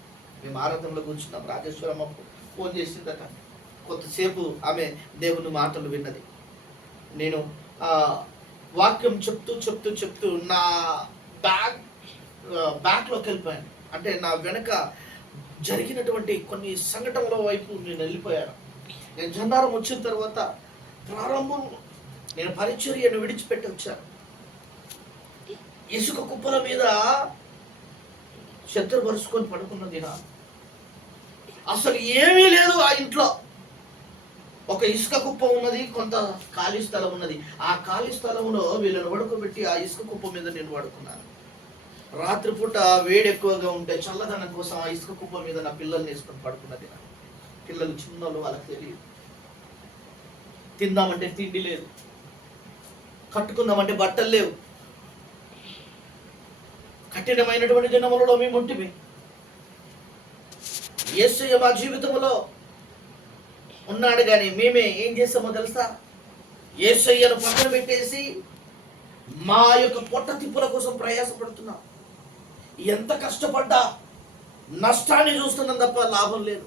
మేము ఆరాధనలో కూర్చున్నాం. రాజేశ్వరమ్మ ఫోన్ చేసిందట. కొంతసేపు ఆమె దేవుని మాటలు విన్నది. నేను వాక్యం చెప్తూ నా బ్యాక్లోకి వెళ్ళిపోయాను. అంటే నా వెనక జరిగినటువంటి కొన్ని సంఘటనల వైపు నేను వెళ్ళిపోయాను. నేను జన్నారం వచ్చిన తర్వాత ప్రారంభం నేను పరిచర్యను విడిచిపెట్టి వచ్చాను. ఇసుక కుప్పల మీద చెత్త పరుచుకొని పడుకున్నది. అసలు ఏమీ లేదు ఆ ఇంట్లో. ఒక ఇసుక కుప్ప ఉన్నది, కొంత ఖాళీ స్థలం ఉన్నది. ఆ ఖాళీ స్థలంలో వీళ్ళని పడుకోబెట్టి ఆ ఇసుక కుప్ప మీద నేను పడుకున్నాను. రాత్రిపూట వేడి ఎక్కువగా ఉంటే చల్లదనం కోసం ఆ ఇసుక కుప్ప మీద నా పిల్లల్ని వేసుకొని పడుకున్నది. పిల్లలు చిన్నలు, వాళ్ళకి తెలియదు. తిందామంటే తిండి లేదు, కట్టుకుందామంటే బట్టలు లేవు. కఠినమైనటువంటి దినములలో మేము ఉంటిమి. యేసయ్య మా జీవితంలో ఉన్నాడు, కానీ మేమే ఏం చేస్తామో తెలుసా? యేసయ్యను పక్కన పెట్టేసి మా యొక్క పొట్ట తిప్పుల కోసం ప్రయాసపడుతున్నాం. ఎంత కష్టపడ్డా నష్టాన్ని చూస్తున్నాం తప్ప లాభం లేదు.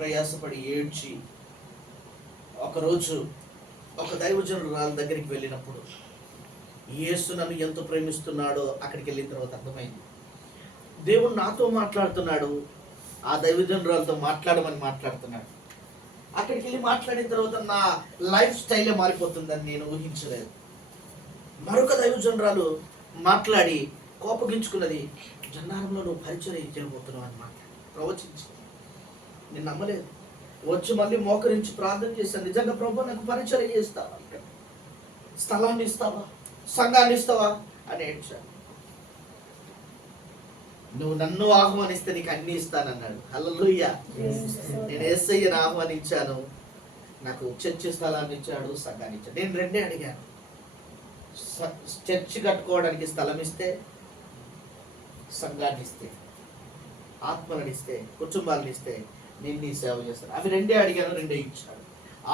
ప్రయాసపడి ఏడ్చి ఒకరోజు ఒక దైవజనుల దగ్గరికి వెళ్ళినప్పుడు యేసు నన్ను ఎంత ప్రేమిస్తున్నాడో అక్కడికి వెళ్ళిన తర్వాత అర్థమైంది. దేవుడు నాతో మాట్లాడుతున్నాడు, ఆ దైవజనురాలతో మాట్లాడుతున్నాడు. అక్కడికి వెళ్ళి మాట్లాడిన తర్వాత నా లైఫ్ స్టైలే మారిపోతుందని నేను ఊహించలేదు. మరొక దైవజనురాలు మాట్లాడి కోపగించుకున్నది. జన్నారంలో నువ్వు పరిచయం చేయబోతున్నావు అని మాట్లాడి ప్రవచించి నేను నమ్మలేదు. వచ్చి మళ్ళీ మోకరించి ప్రార్థన చేశాను. నిజంగా ప్రభు నాకు పరిచయం చేస్తావా, స్థలాన్ని ఇస్తావా, సంఘాన్ని ఇస్తావా అని ఏడ్చాను. నువ్వు నన్ను ఆహ్వానిస్తే నీకు అన్ని ఇస్తానన్నాడు. హల్లెలూయా. నేను యేసయ్యను ఆహ్వానించాను, నాకు చర్చి స్థలాన్ని ఇచ్చాడు, సంఘాన్ని ఇచ్చాడు. నేను రెండే అడిగాను. చర్చి కట్టుకోవడానికి స్థలం ఇస్తే, సంఘాన్ని ఇస్తే, ఆత్మలను ఇస్తే, కుటుంబాలను ఇస్తే నేను నీ సేవ చేస్తాను. అవి రెండే అడిగాను, రెండే ఇచ్చాడు.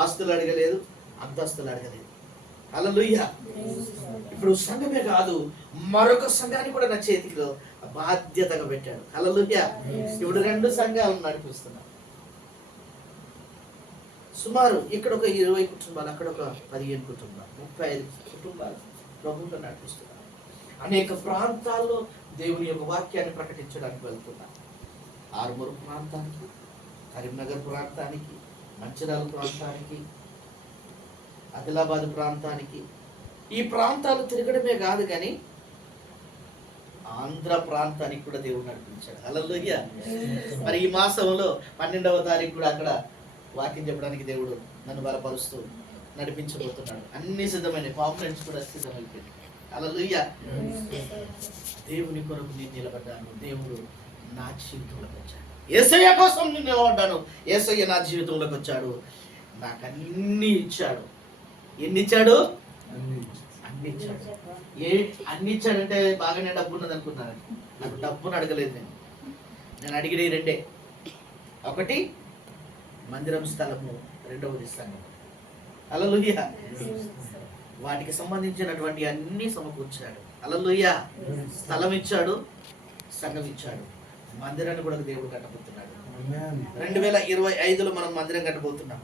ఆస్తులు అడగలేదు, అంతస్తులు అడగలేదు. హల్లెలూయా. ఇప్పుడు సంఘమే కాదు, మరొక సంఘాన్ని కూడా నా చేతిలో బాధ్యతగా పెట్టాడు. హల్లెలూయా. ఇప్పుడు 2 సంఘాలను నడిపిస్తున్నాను. సుమారు ఇక్కడ ఒక 20 కుటుంబాలు, అక్కడ ఒక 15 కుటుంబాలు, 35 కుటుంబాలు ప్రభుత్వం నడిపిస్తున్నారు. అనేక ప్రాంతాల్లో దేవుని యొక్క వాక్యాన్ని ప్రకటించడానికి వెళ్తున్నారు. ఆర్మూరు ప్రాంతానికి, కరీంనగర్ ప్రాంతానికి, మంచిర్యాల ప్రాంతానికి, ఆదిలాబాద్ ప్రాంతానికి, ఈ ప్రాంతాలు తిరగడమే కాదు కానీ ఆంధ్ర ప్రాంతానికి కూడా దేవుడు నడిపించాడు. హల్లెలూయా. మరి ఈ మాసంలో 12వ తారీఖు కూడా అక్కడ వాక్యం చెప్పడానికి దేవుడు నన్ను బలపరుస్తూ నడిపించబోతున్నాడు. అన్ని సిద్ధమైన పాంప్లెంట్స్ కూడా సిద్ధమైపోయింది. హల్లెలూయా. దేవుని కొరకు నేను నిలబడ్డాను, దేవుడు నా జీవితంలోకి వచ్చాడు. యేసయ్య కోసం నేను నిలబడ్డాను, యేసయ్య నా జీవితంలోకి వచ్చాడు, నాకు అన్ని ఇచ్చాడు. ఎన్ని ఇచ్చాడు? అన్ని ఇచ్చాడు. అన్ని ఇచ్చాడంటే బాగానే డబ్బు ఉన్నది అనుకున్నాను. నాకు డబ్బును అడగలేదు. నేను అడిగినవి రెండే. ఒకటి మందిరం స్థలము, రెండవది సంఘం. హల్లెలూయా. వాటికి సంబంధించినటువంటి అన్ని సమకూర్చాడు. హల్లెలూయా. స్థలం ఇచ్చాడు, సంఘం ఇచ్చాడు, మందిరాన్ని కూడా దేవుడు కట్టబోతున్నాడు. 2025లో మనం మందిరం కట్టబోతున్నాం.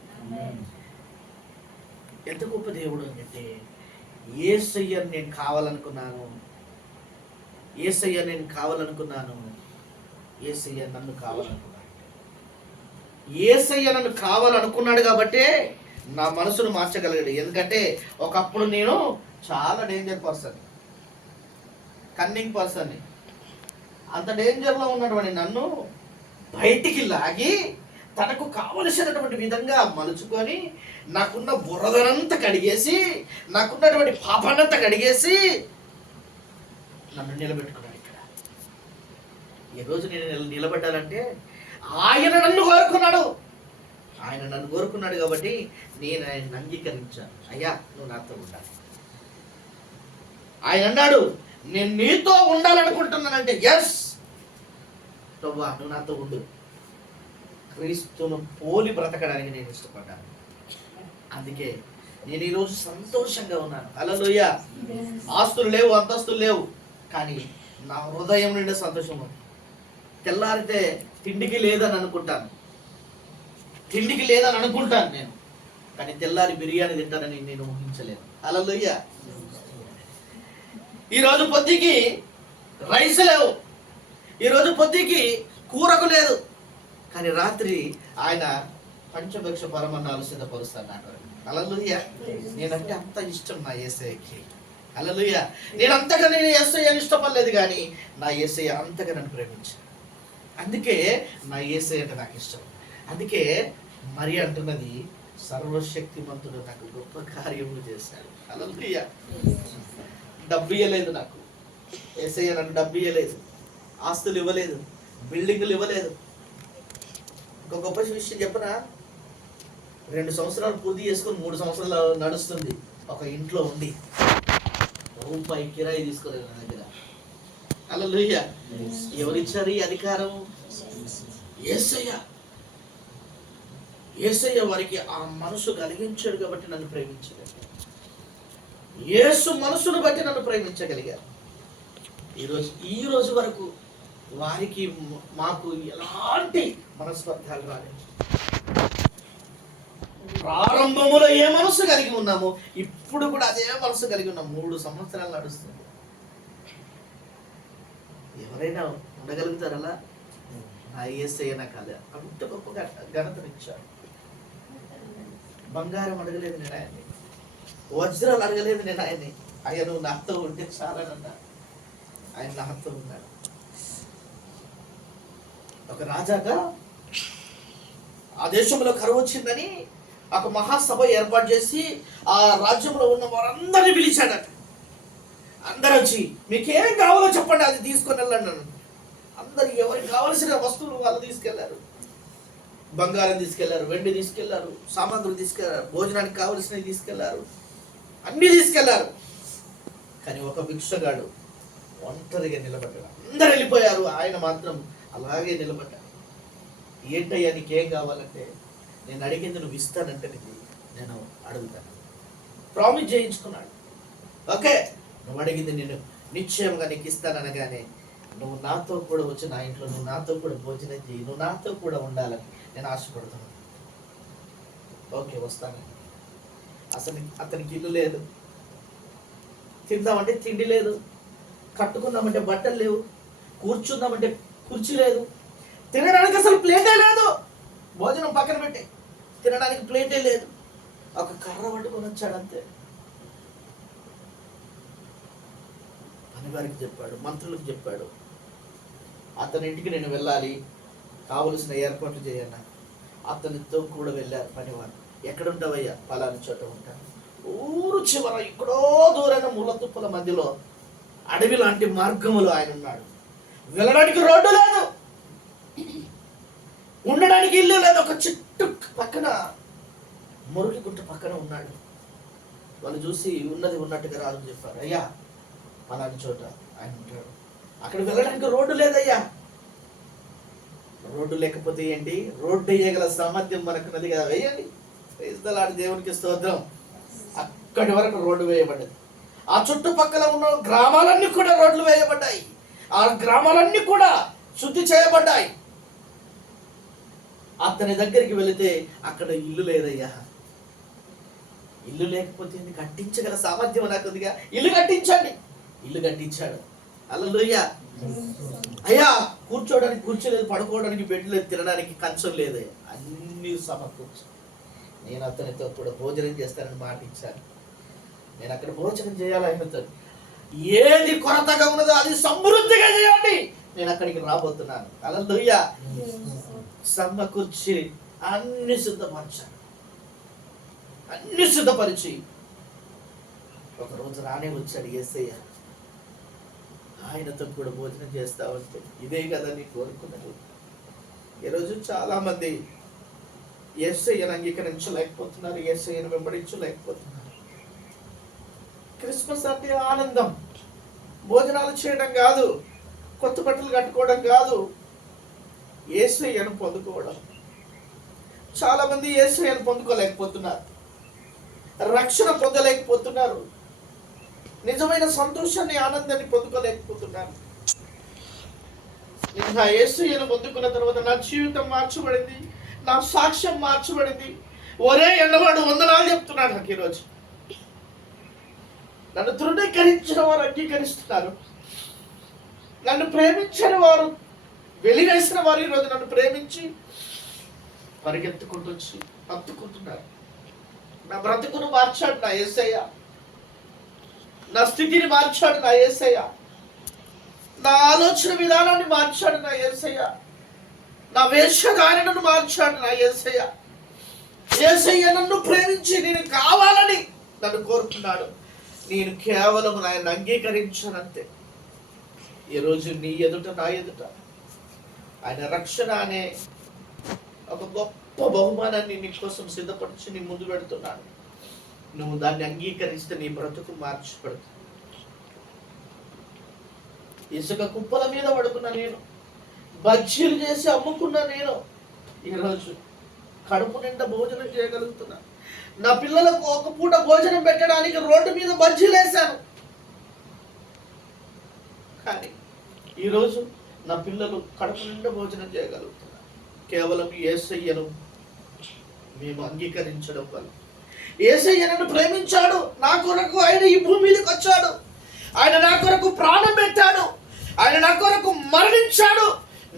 ఎంత గొప్ప దేవుడు అంటే, యేసయ్యను నేను కావాలనుకున్నాను, యేసయ్య నేను కావాలనుకున్నాను, యేసయ్య నన్ను కావాలనుకున్నాడు. యేసయ్య నన్ను కావాలనుకున్నాడు కాబట్టే నా మనసును మార్చగలిగాడు. ఎందుకంటే ఒకప్పుడు నేను చాలా డేంజర్ పర్సన్, కన్నింగ్ పర్సన్. అంత డేంజర్లో ఉన్నటువంటి నన్ను బయటికి లాగి తనకు కావలసినటువంటి విధంగా మలుచుకొని నాకున్న బురదనంతా కడిగేసి, నాకున్నటువంటి పాపాన్నంతా కడిగేసి నన్ను నిలబెట్టుకున్నాడు. ఇక్కడ ఈరోజు నేను నిలబడ్డానంటే ఆయన నన్ను కోరుకున్నాడు. ఆయన నన్ను కోరుకున్నాడు కాబట్టి నేను ఆయన్ని అంగీకరించాను. అయ్యా, నువ్వు నాతో ఉండాలి. ఆయన అన్నాడు, నేను నీతో ఉండాలనుకుంటున్నానంటే ఎస్ ప్రభువా, నువ్వు నాతో ఉండు. క్రీస్తును పోలి బ్రతకడానికి నేను ఇష్టపడ్డాను. అందుకే నేను ఈరోజు సంతోషంగా ఉన్నాను. హల్లెలూయా. ఆస్తులు లేవు, అంతస్తులు లేవు, కానీ నా హృదయం నుండి సంతోషం ఉంది. తెల్లారితే తిండికి లేదని అనుకుంటాను, తిండికి లేదని అనుకుంటాను నేను, కానీ తెల్లారి బిర్యానీ తింటానని నేను ఊహించలేను. హల్లెలూయా. ఈరోజు పొద్దుకి రైస్ లేవు, ఈరోజు పొద్దుకి కూరకు లేదు, కానీ రాత్రి ఆయన పంచభక్ష పరమన్నాలు సిద్ధపరుస్తాడు. హల్లెలూయా. నేనంటే అంత ఇష్టం నా యేసయ్యకి. హల్లెలూయా. నేను అంతగా నేను యేసయ్యని ఇష్టపడలేదు, కానీ నా యేసయ్య అంతగా నన్ను ప్రేమించాడు. అందుకే నా యేసయ్య అంటే నాకు ఇష్టం. అందుకే మరి అంటున్నది, సర్వశక్తిమంతుడు నాకు గొప్ప కార్యములు చేశాడు. హల్లెలూయా. డబ్బు ఇవ్వలేదు నాకు యేసయ్య, నన్ను డబ్బు ఇవ్వలేదు, ఆస్తులు ఇవ్వలేదు, బిల్డింగులు ఇవ్వలేదు. ఒక గొప్ప విషయం చెప్పనా, 2 సంవత్సరాలు పూర్తి చేసుకొని 3 సంవత్సరాలు నడుస్తుంది ఒక ఇంట్లో ఉండి, రూపాయి కిరాయి తీసుకోలేదు నా దగ్గర. హల్లెలూయా. ఎవరిచ్చారు ఈ అధికారం? యేసయ్య. యేసయ్య వారికి ఆ మనసు కలిగించాడు కాబట్టి నన్ను ప్రేమించగలిగారు. యేసు మనసును బట్టి నన్ను ప్రేమించగలిగారు. ఈ రోజు వరకు వారికి మాకు ఎలాంటి మనస్పర్ధాలు రాలేదు. ప్రారంభములో ఏ మనసు కలిగి ఉన్నామో ఇప్పుడు కూడా అదే మనసు కలిగి ఉన్నాం. 3 సంవత్సరాలు నడుస్తుంది. ఎవరైనా ఉండగలుగుతారలా? నా యేసయ్య నాకు అదే అంత గొప్ప ఘనతనిచ్చాడు. బంగారం అడగలేదు నేను ఆయన్ని, వజ్రాలు అడగలేదు నేను ఆయన్ని. అయ్యా, నువ్వు నాతో ఉంటే చాలనన్నా. ఆయన నాతో ఉన్నాడు. ఒక రాజాగా ఆ దేశంలో కరువు వచ్చిందని ఒక మహాసభ ఏర్పాటు చేసి ఆ రాజ్యంలో ఉన్న వారందరినీ పిలిచాడట. అందరూ వచ్చి మీకేం కావాలో చెప్పండి, అది తీసుకొని వెళ్ళండి అన్నాడు. అందరు ఎవరికి కావలసిన వస్తువులు వాళ్ళు తీసుకెళ్లారు. బంగారం తీసుకెళ్లారు, వెండి తీసుకెళ్లారు, సామాగ్రులు తీసుకెళ్లారు, భోజనానికి కావలసినవి తీసుకెళ్లారు, అన్నీ తీసుకెళ్లారు. కానీ ఒక భిక్షగాడు ఒంటరిగా నిలబడ్డాడు. అందరు వెళ్ళిపోయారు, ఆయన మాత్రం అలాగే నిలబడ్డాడు. ఏంటయ్యా నీకేం కావాలంటే, నేను అడిగింది నువ్వు ఇస్తానంటే నేను అడుగుతాను. ప్రామిస్ చేయించుకున్నాడు. ఓకే, నువ్వు అడిగింది నేను నిశ్చయంగా నీకు ఇస్తాననగానే, నువ్వు నాతో కూడా వచ్చి నా ఇంట్లో నువ్వు నాతో కూడా భోజనం చేయి, నువ్వు నాతో కూడా ఉండాలని నేను ఆశపడుతున్నాను. ఓకే, వస్తాను. అసలు అతనికి ఇల్లు లేదు, తిందామంటే తిండి లేదు, కట్టుకుందామంటే బట్టలు లేవు, కూర్చుందామంటే కుర్చీ లేదు, తినడానికి అసలు ప్లేటే లేదు. భోజనం పక్కన పెట్టి తినడానికి ప్లేటే లేదు. ఒక కర్ర పట్టుకొని వచ్చాడు అంతే. పనివారికి చెప్పాడు, మంత్రులకు చెప్పాడు, అతని ఇంటికి నేను వెళ్ళాలి, కావలసిన ఏర్పాట్లు చేయన్నా. అతనితో కూడా వెళ్ళారు పనివారు. ఎక్కడుంటావయ్యా? పలాని చోట ఉంటాను. ఊరు చివర ఇక్కడో దూరైన ముళ్ళ తుప్పల మధ్యలో అడవి లాంటి మార్గములో ఆయన ఉన్నాడు. వెళ్ళడానికి రోడ్డు లేదు, ఉండడానికి ఇల్లు లేదు. ఒక చెట్టు పక్కన, మురికి గుట్ట పక్కన ఉన్నాడు. వాళ్ళు చూసి ఉన్నది ఉన్నట్టుగా రాజు చెప్పారు, అయ్యా పలాని చోట ఆయన ఉంటాడు. అక్కడ వెళ్ళడానికి రోడ్డు లేదయ్యా. రోడ్డు లేకపోతే ఏంటి? రోడ్డు వేయగల సామర్థ్యం మనకున్నది కదా, వేయండి. క్రైస్తలాడి దేవునికి స్తోత్రం. అక్కడి వరకు రోడ్డు వేయబడ్డది. ఆ చుట్టుపక్కల ఉన్న గ్రామాలన్నీ కూడా రోడ్లు వేయబడ్డాయి. ఆ గ్రామాలన్నీ కూడా శుద్ధి చేయబడ్డాయి. అతని దగ్గరికి వెళితే అక్కడ ఇల్లు లేదయ్యా. ఇల్లు లేకపోతే కట్టించగల సామర్థ్యం నాకు ఉందిగా, ఇల్లు కట్టించండి. ఇల్లు కట్టించాడు. హల్లెలూయా. అయ్యా కూర్చోడానికి కుర్చీ లేదు, పడుకోవడానికి బెడ్ లేదు, తినడానికి కంచం లేదు. అన్ని సమకూర్చు. నేను అతనితో కూడా భోజనం చేస్తానని మాట ఇచ్చాను. నేను అక్కడ భోజనం చేయాలి ఆయనతో. ఏది కొరతగా ఉన్నదో అది సమృద్ధిగా చేయండి, నేను అక్కడికి రాబోతున్నాను. హల్లెలూయా. సమకూర్చి అన్ని సిద్ధపరిచాను. అన్ని సిద్ధపరిచి ఒకరోజు రానే వచ్చాడు యేసయ్య. ఆయనతో కూడా భోజనం చేస్తా ఉంటే ఇదే కదా నీ కోరుకున్నది. ఈరోజు చాలా మంది యేసయ్యను అంగీకరించలేకపోతున్నారు, యేసయ్యను వెంబడించలేకపోతున్నారు. క్రిస్మస్ అంటే ఆనందం, భోజనాలు చేయడం కాదు, కొత్త బట్టలు కట్టుకోవడం కాదు, యేసయ్యను పొందుకోవడం. చాలా మంది యేసయ్యను పొందుకోలేకపోతున్నారు, రక్షణ పొందలేకపోతున్నారు, నిజమైన సంతోషాన్ని ఆనందాన్ని పొందుకోలేకపోతున్నారు. నా యేసయ్యను పొందుకున్న తర్వాత నా జీవితం మార్చబడింది, నా సాక్ష్యం మార్చబడింది. ఒరే ఎన్నవాడు వందనాలు చెప్తున్నాడు నాకు ఈరోజు. నన్ను తృణీకరించిన వారు అంగీకరిస్తున్నారు, నన్ను ప్రేమించిన వారు, వెలివేసిన వారు ఈరోజు నన్ను ప్రేమించి పరిగెత్తుకుంటూ వచ్చి హత్తుకుంటున్నారు. నా బ్రతుకును మార్చాడు నా యేసయ్య, నా స్థితిని మార్చాడు నా యేసయ్య, నా ఆలోచన విధానాన్ని మార్చాడు నా యేసయ్య, నా వేషధారణను మార్చాడు నా యేసయ్య. యేసయ్య నన్ను ప్రేమించి నేను కావాలని నన్ను కోరుకున్నాడు. నేను కేవలం ఆయన అంగీకరించానంతే. ఈరోజు నీ ఎదుట నా ఎదుట ఆయన రక్షణ అనే ఒక గొప్ప బహుమానాన్ని నీ కోసం సిద్ధపరిచి నీ ముందు పెడుతున్నాడు. నువ్వు దాన్ని అంగీకరిస్తే నీ బ్రతుకు మార్చబడుతుంది. ఇసుక కుప్పల మీద పడుకున్నా నేను, బజ్జీలు చేసి అమ్ముకున్నా నేను, ఈరోజు కడుపు నిండా భోజనం చేయగలుగుతున్నా. నా పిల్లలకు ఒక పూట భోజనం పెట్టడానికి రోడ్డు మీద బజ్జీలు వేశాను. కానీ ఈరోజు నా పిల్లలు కడుపు నిండా భోజనం చేయగలుగుతున్నారు కేవలం యేసయ్యను మేము అంగీకరించడం వల్ల. యేసయ్య నన్ను ప్రేమించాడు, నా కొరకు ఆయన ఈ భూమి మీదకి వచ్చాడు, ఆయన నా కొరకు ప్రాణం పెట్టాడు, ఆయన నా కొరకు మరణించాడు,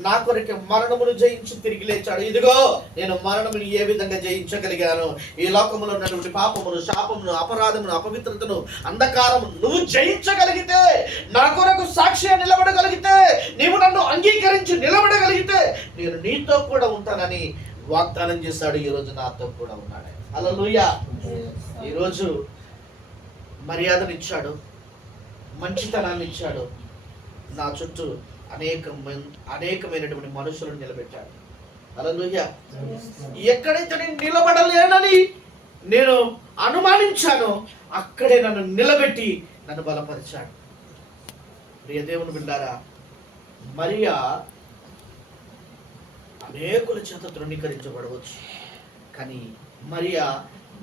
నా కొరకు మరణమును జయించి తిరిగి లేచాడు. ఇదిగో నేను మరణమును ఏ విధంగా జయించగలిగాను, ఈ లోకములో ఉన్నటువంటి పాపమును, శాపమును, అపరాధమును, అపవిత్రతను, అంధకారము నువ్వు జయించగలిగితే, నా కొరకు సాక్షిగా నిలబడగలిగితే, నీవు నన్ను అంగీకరించి నిలబడగలిగితే నేను నీతో కూడా ఉంటానని వాగ్దానం చేశాడు. ఈరోజు నాతో కూడా ఉన్నాడు. హల్లెలూయా. ఈరోజు మర్యాదనిచ్చాడు, మంచితనాన్ని ఇచ్చాడు. నా చుట్టూ అనేకమైనటువంటి మనుషులను నిలబెట్టాడు. హల్లెలూయా. ఎక్కడైతే నేను నిలబడలేనని నేను అనుమానించానో అక్కడే నన్ను నిలబెట్టి నన్ను బలపరిచాడు. ప్రియ దేవుని బిడ్డారా, మరియా అనేకుల చేత తృణీకరించబడవచ్చు, కానీ మరియా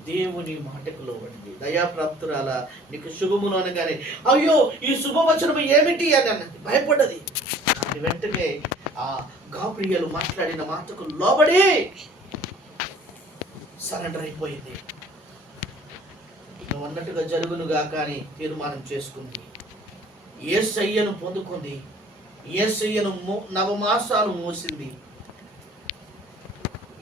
దేవుని మాటకు లోబడింది. దయాప్రాప్తురాల నీకు శుభమును అనగానే అయ్యో ఈ శుభవచనము ఏమిటి అని అన్నది, భయపడ్డది. కానీ వెంటనే ఆ గాబ్రియలు మాట్లాడిన మాటకు లోబడి సరెండర్ అయిపోయింది. నువ్వు అన్నట్టుగా జరుగునుగా కానీ తీర్మానం చేసుకుంది. యేసయ్యను పొందుకుంది, యేసయ్యను నవమాసాలు మోసింది.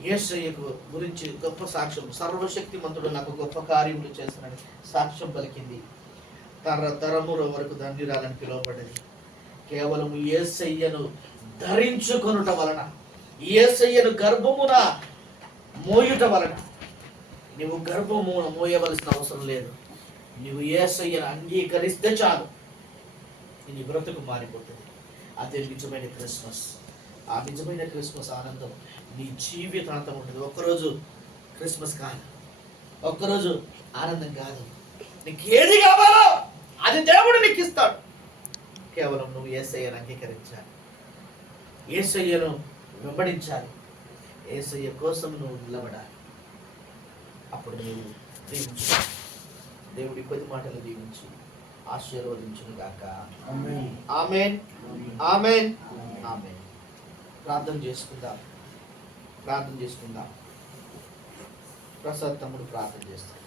యేసయ్యకు గురించి గొప్ప సాక్ష్యం, సర్వశక్తిమంతుడు నాకు గొప్ప కార్యములు చేస్తానని సాక్ష్యం పలికింది. తరతరముల వరకు ధన్యురాలని పిలువబడ్డది. కేవలం యేసయ్యను ధరించుకొనుట వలన, యేసయ్యను గర్భమున మోయుట వలన నువ్వు గర్భము మోయవలసిన అవసరం లేదు. నువ్వు యేసయ్యను అంగీకరిస్తే చాలు, నీ బ్రతుకు మారిపోతుంది. అదే నిజమైన క్రిస్మస్. ఆ నిజమైన క్రిస్మస్ ఆనందం నీ జీవితాంతం ఉంటుంది. ఒక్కరోజు క్రిస్మస్ కాదు, ఒక్కరోజు ఆనందం కాదు. నీకు ఏది కావాలో అది దేవుడు నీకు ఇస్తాడు. కేవలం నువ్వు యేసయ్యను అంగీకరించాలి, యేసయ్యను వెంబడించాలి, యేసయ్య కోసం నువ్వు నిలబడాలి. అప్పుడు నువ్వు దీవించు. దేవుడి కొద్ది మాటలు దీవించి ఆశీర్వదించును గాక. ఆమేన్, ఆమేన్, ఆమేన్, ఆమేన్. ప్రార్థన చేసుకుందాం, ప్రార్థన చేసుకుందాం. ప్రసాద్ తమ్ముడు ప్రార్థన చేస్తాం.